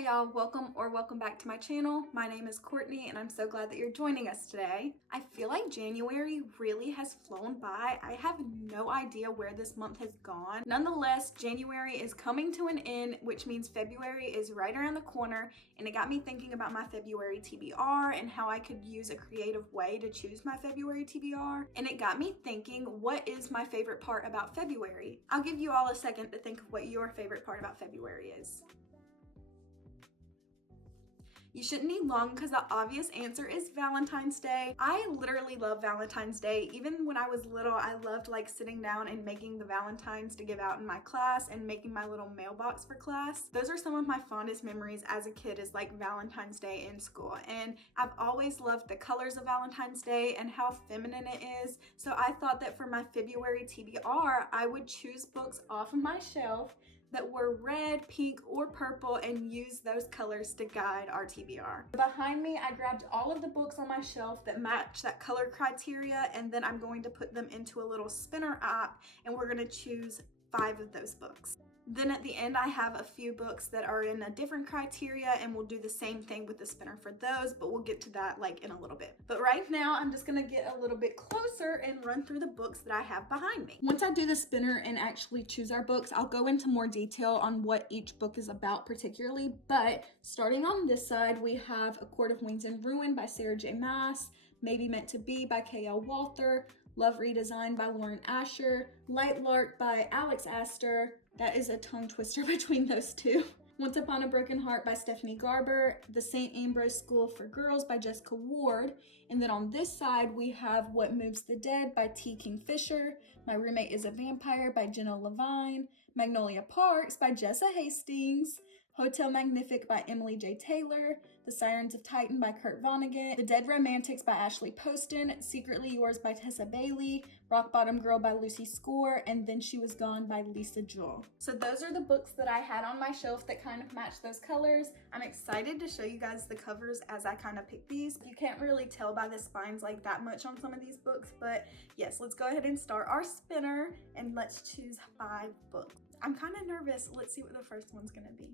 Hey y'all, welcome back to my channel. My name is Courtney and I'm so glad that you're joining us today. I feel like January really has flown by. I have no idea where this month has gone. Nonetheless, January is coming to an end, which means February is right around the corner, and it got me thinking about my February TBR and how I could use a creative way to choose my February TBR. And it got me thinking, what is my favorite part about February? I'll give you all a second to think of what your favorite part about February is. You shouldn't need long because the obvious answer is Valentine's Day. I literally love Valentine's Day. Even when I was little, I loved like sitting down and making the Valentines to give out in my class and making my little mailbox for class. Those are some of my fondest memories as a kid, is like Valentine's Day in school. And I've always loved the colors of Valentine's Day and how feminine it is. So I thought that for my February TBR, I would choose books off of my shelf that were red, pink, or purple and use those colors to guide our TBR. Behind me, I grabbed all of the books on my shelf that match that color criteria, and then I'm going to put them into a little spinner app, and we're gonna choose 5 of those books. Then at the end, I have a few books that are in a different criteria, and we'll do the same thing with the spinner for those, but we'll get to that like in a little bit. But right now, I'm just gonna get a little bit closer and run through the books that I have behind me. Once I do the spinner and actually choose our books, I'll go into more detail on what each book is about particularly, but starting on this side, we have A Court of Wings and Ruin by Sarah J. Maas, Maybe Meant to Be by K.L. Walther, Love Redesigned by Lauren Asher, Light Lark by Alex Astor. That is a tongue twister between those two. Once Upon a Broken Heart by Stephanie Garber, The St. Ambrose School for Girls by Jessica Ward, and then on this side we have What Moves the Dead by T. Kingfisher, My Roommate is a Vampire by Jenna Levine, Magnolia Parks by Jessa Hastings, Hotel Magnifique by Emily J. Taylor, The Sirens of Titan by Kurt Vonnegut, The Dead Romantics by Ashley Poston, Secretly Yours by Tessa Bailey, Rock Bottom Girl by Lucy Score, and Then She Was Gone by Lisa Jewell. So those are the books that I had on my shelf that kind of match those colors. I'm excited to show you guys the covers as I kind of pick these. You can't really tell by the spines like that much on some of these books, but yes, let's go ahead and start our spinner and let's choose 5 books. I'm kind of nervous. Let's see what the first one's gonna be.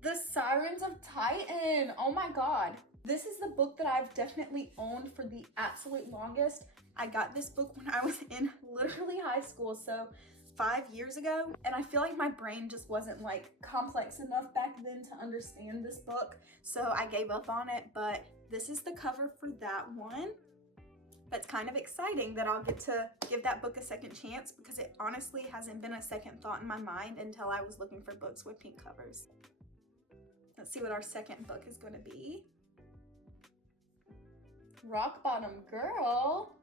The Sirens of Titan. Oh my God. This is the book that I've definitely owned for the absolute longest. I got this book when I was in literally high school, so 5 years ago. And I feel like my brain just wasn't like complex enough back then to understand this book. So I gave up on it, but this is the cover for that one. That's kind of exciting that I'll get to give that book a second chance, because it honestly hasn't been a second thought in my mind until I was looking for books with pink covers. Let's see what our second book is going to be. Rock Bottom Girl.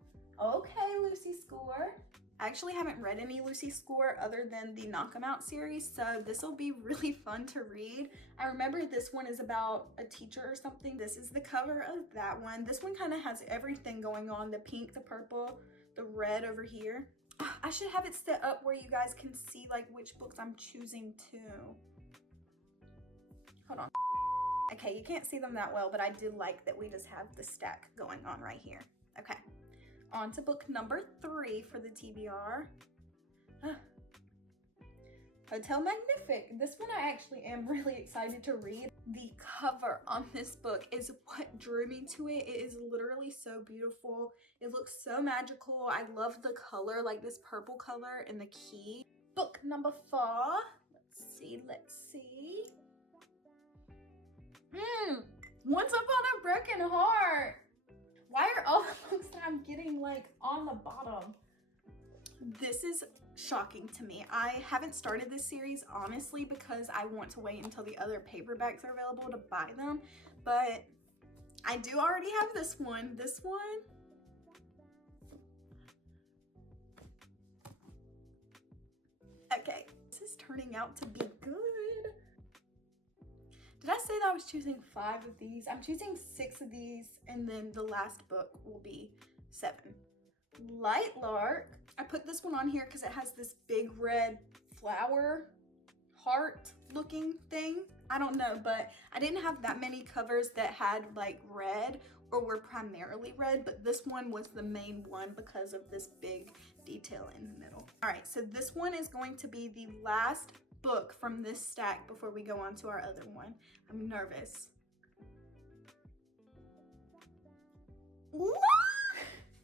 Okay, Lucy Score. I actually haven't read any Lucy Score other than the Knock 'Em Out series, so this will be really fun to read. I remember this one is about a teacher or something. This is the cover of that one. This one kind of has everything going on. The pink, the purple, the red over here. I should have it set up where you guys can see like which books I'm choosing too. Hold on. Okay, you can't see them that well, but I do like that we just have the stack going on right here. Okay, on to book number 3 for the TBR. Hotel Magnifique. This one I actually am really excited to read. The cover on this book is what drew me to it. It is literally so beautiful. It looks so magical. I love the color, like this purple color and the key. Book number 4. Let's see. Once Upon a Broken Heart. Why are all the books that I'm getting like on the bottom? This is shocking to me. I haven't started this series honestly because I want to wait until the other paperbacks are available to buy them, but I do already have this one. This one. Okay, this is turning out to be good. Did I say that I was choosing 5 of these? I'm choosing 6 of these, and then the last book will be 7. Light Lark. I put this one on here because it has this big red flower heart looking thing. I don't know, but I didn't have that many covers that had like red or were primarily red, but this one was the main one because of this big detail in the middle. All right, so this one is going to be the last book from this stack before we go on to our other one. I'm nervous. Love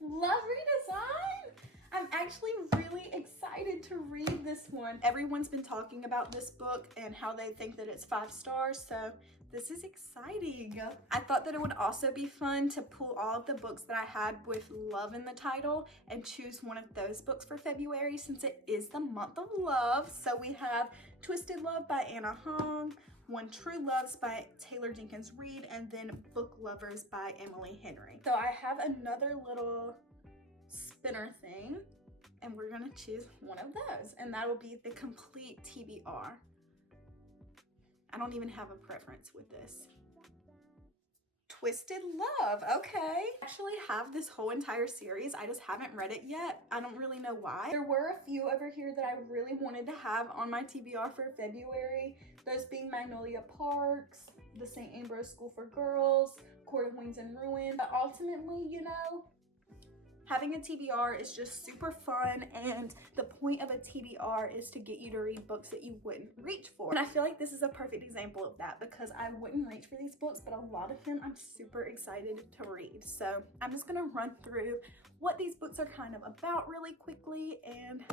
Redesign! I'm actually really excited to read this one. Everyone's been talking about this book and how they think that it's 5 stars, so this is exciting. I thought that it would also be fun to pull all of the books that I had with love in the title and choose one of those books for February since it is the month of love. So we have Twisted Love by Anna Hong, One True Loves by Taylor Jenkins Reid, and then Book Lovers by Emily Henry. So I have another little spinner thing and we're gonna choose one of those, and that will be the complete TBR. I don't even have a preference with this. Twisted Love, okay. I actually have this whole entire series. I just haven't read it yet. I don't really know why. There were a few over here that I really wanted to have on my TBR for February. Those being Magnolia Parks, the St. Ambrose School for Girls, Court of Wings and Ruin. But ultimately, you know, having a TBR is just super fun, and the point of a TBR is to get you to read books that you wouldn't reach for. And I feel like this is a perfect example of that because I wouldn't reach for these books, but a lot of them I'm super excited to read. So I'm just gonna run through what these books are kind of about really quickly, and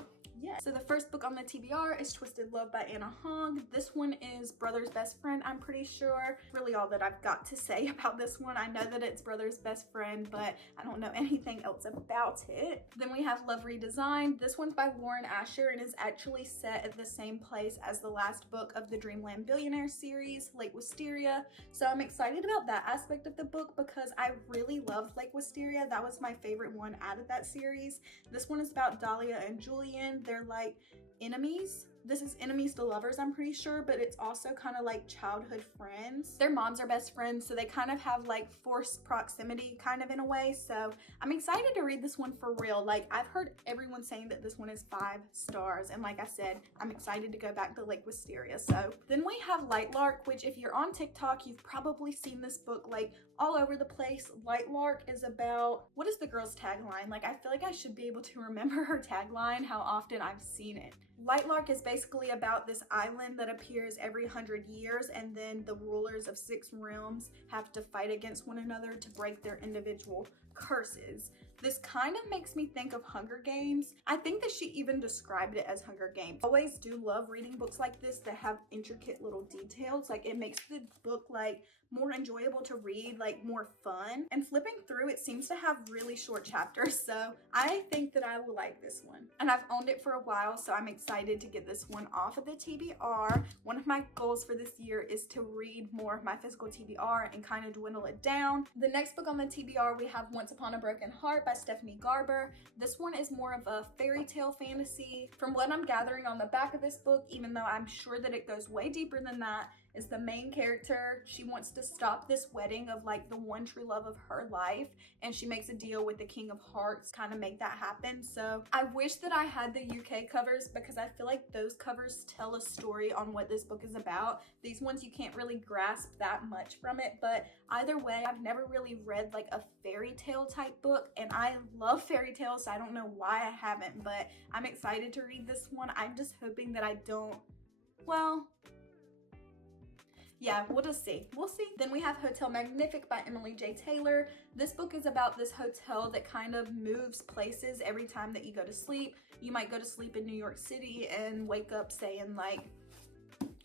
yeah. So the first book on the TBR is Twisted Love by Anna Hong. This one is Brother's Best Friend, I'm pretty sure. Really all that I've got to say about this one. I know that it's Brother's Best Friend, but I don't know anything else about it. Then we have Love Redesigned. This one's by Lauren Asher and is actually set at the same place as the last book of the Dreamland Billionaire series, Lake Wisteria. So I'm excited about that aspect of the book because I really loved Lake Wisteria. That was my favorite one out of that series. This one is about Dahlia and Julian. They're like enemies. This is enemies to lovers, I'm pretty sure, but it's also kind of like childhood friends. Their moms are best friends, so they kind of have like forced proximity kind of in a way. So I'm excited to read this one for real. Like, I've heard everyone saying that this one is 5 stars, and like I said, I'm excited to go back to Lake Wisteria. So then we have Lightlark, which if you're on TikTok, you've probably seen this book like all over the place. Lightlark is about, what is the girl's tagline? Like, I feel like I should be able to remember her tagline, how often I've seen it. Lightlark is basically about this island that appears every 100 years, and then the rulers of 6 realms have to fight against one another to break their individual curses. This kind of makes me think of Hunger Games. I think that she even described it as Hunger Games. I always do love reading books like this that have intricate little details. Like, it makes the book like more enjoyable to read, like more fun. And flipping through, it seems to have really short chapters, so I think that I will like this one. And I've owned it for a while, so I'm excited to get this one off of the TBR. One of my goals for this year is to read more of my physical TBR and kind of dwindle it down. The next book on the TBR, we have Once Upon a Broken Heart by Stephanie Garber. This one is more of a fairy tale fantasy. From what I'm gathering on the back of this book, even though I'm sure that it goes way deeper than that, is the main character. She wants to stop this wedding of like the one true love of her life, and she makes a deal with the King of Hearts kind of make that happen. So I wish that I had the UK covers because I feel like those covers tell a story on what this book is about. These ones you can't really grasp that much from it, but either way, I've never really read like a fairy tale type book, and I love fairy tales, so I don't know why I haven't, but I'm excited to read this one. I'm just hoping that I don't, well, yeah, we'll just see. We'll see. Then we have Hotel Magnific by Emily J. Taylor. This book is about this hotel that kind of moves places every time that you go to sleep. You might go to sleep in New York City and wake up, say, in like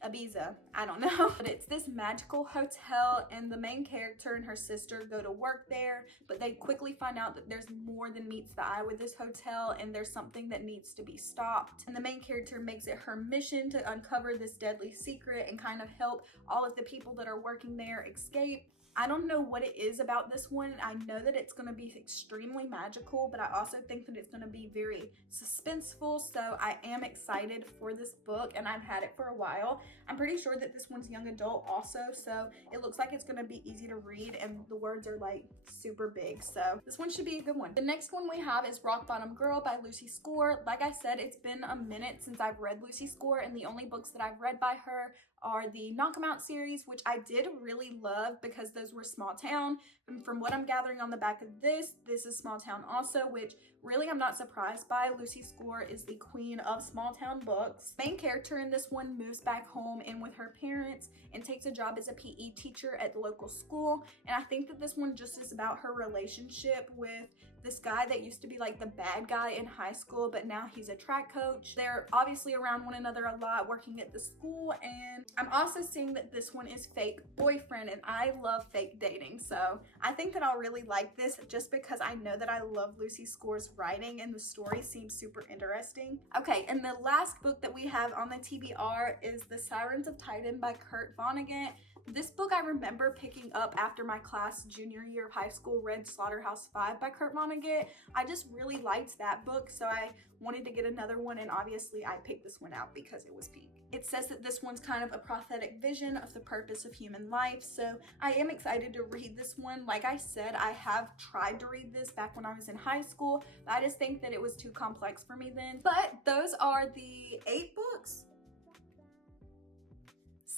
Ibiza, I don't know. But it's this magical hotel, and the main character and her sister go to work there, but they quickly find out that there's more than meets the eye with this hotel, and there's something that needs to be stopped. And the main character makes it her mission to uncover this deadly secret and kind of help all of the people that are working there escape. I don't know what it is about this one. I know that it's going to be extremely magical, but I also think that it's going to be very suspenseful. So I am excited for this book, and I've had it for a while. I'm pretty sure that this one's young adult also, so it looks like it's going to be easy to read, and the words are like super big. So this one should be a good one. The next one we have is Rock Bottom Girl by Lucy Score. Like I said, it's been a minute since I've read Lucy Score, and the only books that I've read by her are the Knock 'Em Out series, which I did really love because those were small town. And from what I'm gathering on the back of this is small town also, which really I'm not surprised by. Lucy Score is the queen of small town books. Main character in this one moves back home in with her parents and takes a job as a PE teacher at the local school. And I think that this one just is about her relationship with this guy that used to be like the bad guy in high school, but now he's a track coach. They're obviously around one another a lot working at the school. And I'm also seeing that this one is fake boyfriend, and I love fake dating. So I think that I'll really like this just because I know that I love Lucy Score's writing and the story seems super interesting. Okay, and the last book that we have on the TBR is The Sirens of Titan by Kurt Vonnegut. This book I remember picking up after my class junior year of high school read Slaughterhouse-Five by Kurt Vonnegut. I just really liked that book, so I wanted to get another one, and obviously I picked this one out because it was pink. It says that this one's kind of a prophetic vision of the purpose of human life, so I am excited to read this one. Like I said, I have tried to read this back when I was in high school, but I just think that it was too complex for me then. But those are the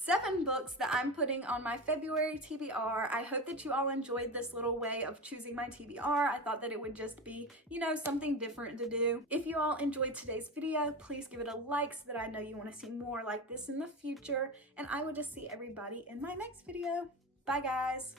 7 books that I'm putting on my February TBR. I hope that you all enjoyed this little way of choosing my TBR. I thought that it would just be, you know, something different to do. If you all enjoyed today's video, please give it a like so that I know you want to see more like this in the future. And I will just see everybody in my next video. Bye guys.